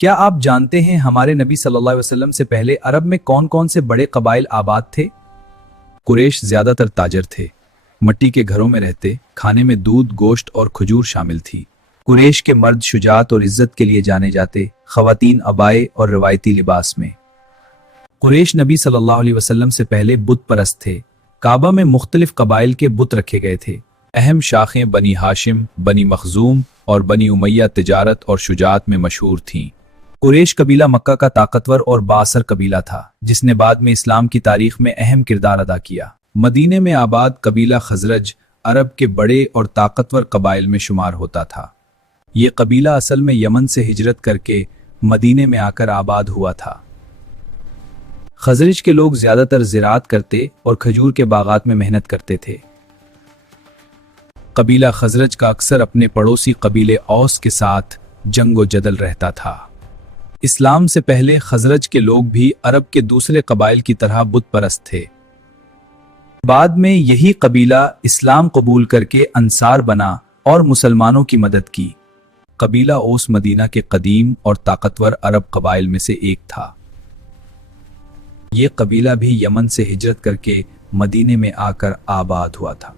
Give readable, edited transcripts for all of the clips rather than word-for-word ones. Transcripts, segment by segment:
کیا آپ جانتے ہیں ہمارے نبی صلی اللہ علیہ وسلم سے پہلے عرب میں کون کون سے بڑے قبائل آباد تھے؟ قریش زیادہ تر تاجر تھے، مٹی کے گھروں میں رہتے، کھانے میں دودھ، گوشت اور کھجور شامل تھی۔ قریش کے مرد شجاعت اور عزت کے لیے جانے جاتے، خواتین عبائے اور روایتی لباس میں۔ قریش نبی صلی اللہ علیہ وسلم سے پہلے بت پرست تھے۔ کعبہ میں مختلف قبائل کے بت رکھے گئے تھے۔ اہم شاخیں بنی ہاشم، بنی مخزوم اور بنی امیہ تجارت اور شجاعت میں مشہور تھیں۔ قریش قبیلہ مکہ کا طاقتور اور بااثر قبیلہ تھا، جس نے بعد میں اسلام کی تاریخ میں اہم کردار ادا کیا۔ مدینے میں آباد قبیلہ خزرج عرب کے بڑے اور طاقتور قبائل میں شمار ہوتا تھا۔ یہ قبیلہ اصل میں یمن سے ہجرت کر کے مدینے میں آ کر آباد ہوا تھا۔ خزرج کے لوگ زیادہ تر زراعت کرتے اور کھجور کے باغات میں محنت کرتے تھے۔ قبیلہ خزرج کا اکثر اپنے پڑوسی قبیلے اوس کے ساتھ جنگ و جدل رہتا تھا۔ اسلام سے پہلے خزرج کے لوگ بھی عرب کے دوسرے قبائل کی طرح بت پرست تھے۔ بعد میں یہی قبیلہ اسلام قبول کر کے انصار بنا اور مسلمانوں کی مدد کی۔ قبیلہ اوس مدینہ کے قدیم اور طاقتور عرب قبائل میں سے ایک تھا۔ یہ قبیلہ بھی یمن سے ہجرت کر کے مدینے میں آ کر آباد ہوا تھا۔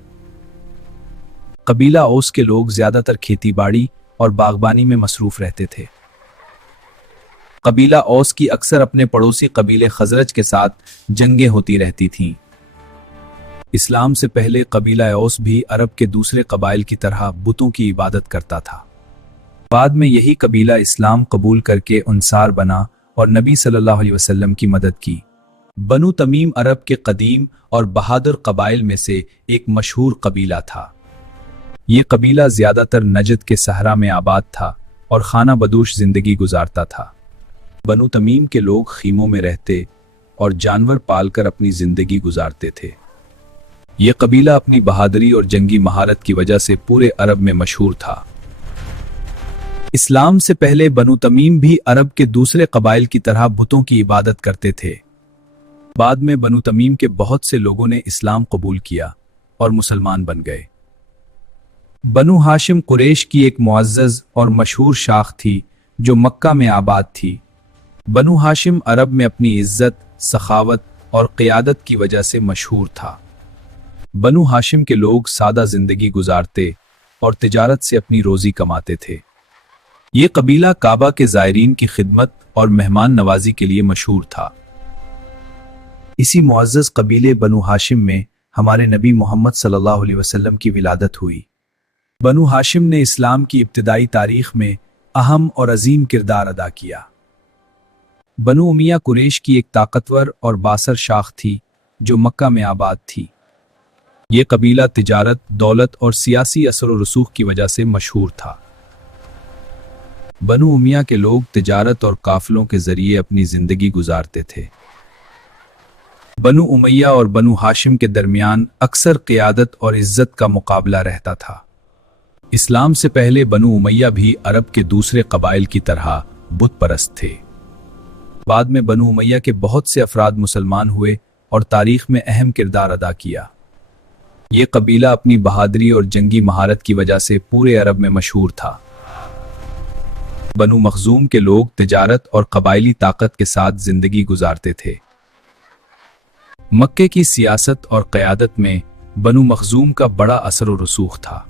قبیلہ اوس کے لوگ زیادہ تر کھیتی باڑی اور باغبانی میں مصروف رہتے تھے۔ قبیلہ اوس کی اکثر اپنے پڑوسی قبیلے خزرج کے ساتھ جنگیں ہوتی رہتی تھیں۔ اسلام سے پہلے قبیلہ اوس بھی عرب کے دوسرے قبائل کی طرح بتوں کی عبادت کرتا تھا۔ بعد میں یہی قبیلہ اسلام قبول کر کے انصار بنا اور نبی صلی اللہ علیہ وسلم کی مدد کی۔ بنو تمیم عرب کے قدیم اور بہادر قبائل میں سے ایک مشہور قبیلہ تھا۔ یہ قبیلہ زیادہ تر نجد کے صحرا میں آباد تھا اور خانہ بدوش زندگی گزارتا تھا۔ بنو تمیم کے لوگ خیموں میں رہتے اور جانور پال کر اپنی زندگی گزارتے تھے۔ یہ قبیلہ اپنی بہادری اور جنگی مہارت کی وجہ سے پورے عرب میں مشہور تھا۔ اسلام سے پہلے بنو تمیم بھی عرب کے دوسرے قبائل کی طرح بتوں کی عبادت کرتے تھے۔ بعد میں بنو تمیم کے بہت سے لوگوں نے اسلام قبول کیا اور مسلمان بن گئے۔ بنو ہاشم قریش کی ایک معزز اور مشہور شاخ تھی جو مکہ میں آباد تھی۔ بنو ہاشم عرب میں اپنی عزت، سخاوت اور قیادت کی وجہ سے مشہور تھا۔ بنو ہاشم کے لوگ سادہ زندگی گزارتے اور تجارت سے اپنی روزی کماتے تھے۔ یہ قبیلہ کعبہ کے زائرین کی خدمت اور مہمان نوازی کے لیے مشہور تھا۔ اسی معزز قبیلے بنو ہاشم میں ہمارے نبی محمد صلی اللہ علیہ وسلم کی ولادت ہوئی۔ بنو ہاشم نے اسلام کی ابتدائی تاریخ میں اہم اور عظیم کردار ادا کیا۔ بنو امیہ قریش کی ایک طاقتور اور بااثر شاخ تھی جو مکہ میں آباد تھی۔ یہ قبیلہ تجارت، دولت اور سیاسی اثر و رسوخ کی وجہ سے مشہور تھا۔ بنو امیہ کے لوگ تجارت اور قافلوں کے ذریعے اپنی زندگی گزارتے تھے۔ بنو امیہ اور بنو ہاشم کے درمیان اکثر قیادت اور عزت کا مقابلہ رہتا تھا۔ اسلام سے پہلے بنو امیہ بھی عرب کے دوسرے قبائل کی طرح بت پرست تھے۔ بعد میں بنو امیہ کے بہت سے افراد مسلمان ہوئے اور تاریخ میں اہم کردار ادا کیا۔ یہ قبیلہ اپنی بہادری اور جنگی مہارت کی وجہ سے پورے عرب میں مشہور تھا۔ بنو مخزوم کے لوگ تجارت اور قبائلی طاقت کے ساتھ زندگی گزارتے تھے۔ مکے کی سیاست اور قیادت میں بنو مخزوم کا بڑا اثر و رسوخ تھا۔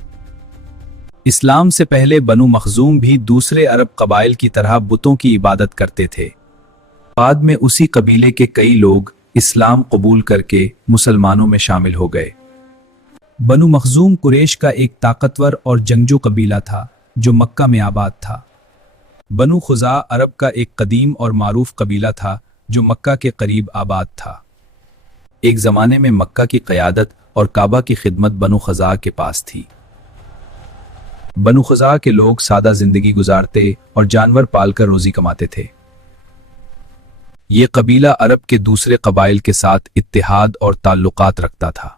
اسلام سے پہلے بنو مخزوم بھی دوسرے عرب قبائل کی طرح بتوں کی عبادت کرتے تھے۔ بعد میں اسی قبیلے کے کئی لوگ اسلام قبول کر کے مسلمانوں میں شامل ہو گئے۔ بنو مخزوم قریش کا ایک طاقتور اور جنگجو قبیلہ تھا جو مکہ میں آباد تھا۔ بنو خزاع عرب کا ایک قدیم اور معروف قبیلہ تھا جو مکہ کے قریب آباد تھا۔ ایک زمانے میں مکہ کی قیادت اور کعبہ کی خدمت بنو خزاع کے پاس تھی۔ بنو خزاع کے لوگ سادہ زندگی گزارتے اور جانور پال کر روزی کماتے تھے۔ یہ قبیلہ عرب کے دوسرے قبائل کے ساتھ اتحاد اور تعلقات رکھتا تھا۔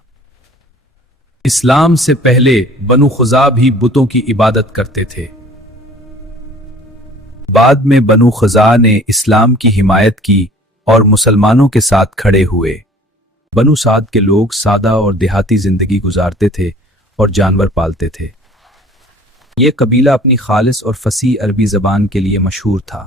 اسلام سے پہلے بنو خزاع بھی بتوں کی عبادت کرتے تھے۔ بعد میں بنو خزاع نے اسلام کی حمایت کی اور مسلمانوں کے ساتھ کھڑے ہوئے۔ بنو سعد کے لوگ سادہ اور دیہاتی زندگی گزارتے تھے اور جانور پالتے تھے۔ یہ قبیلہ اپنی خالص اور فصیح عربی زبان کے لیے مشہور تھا۔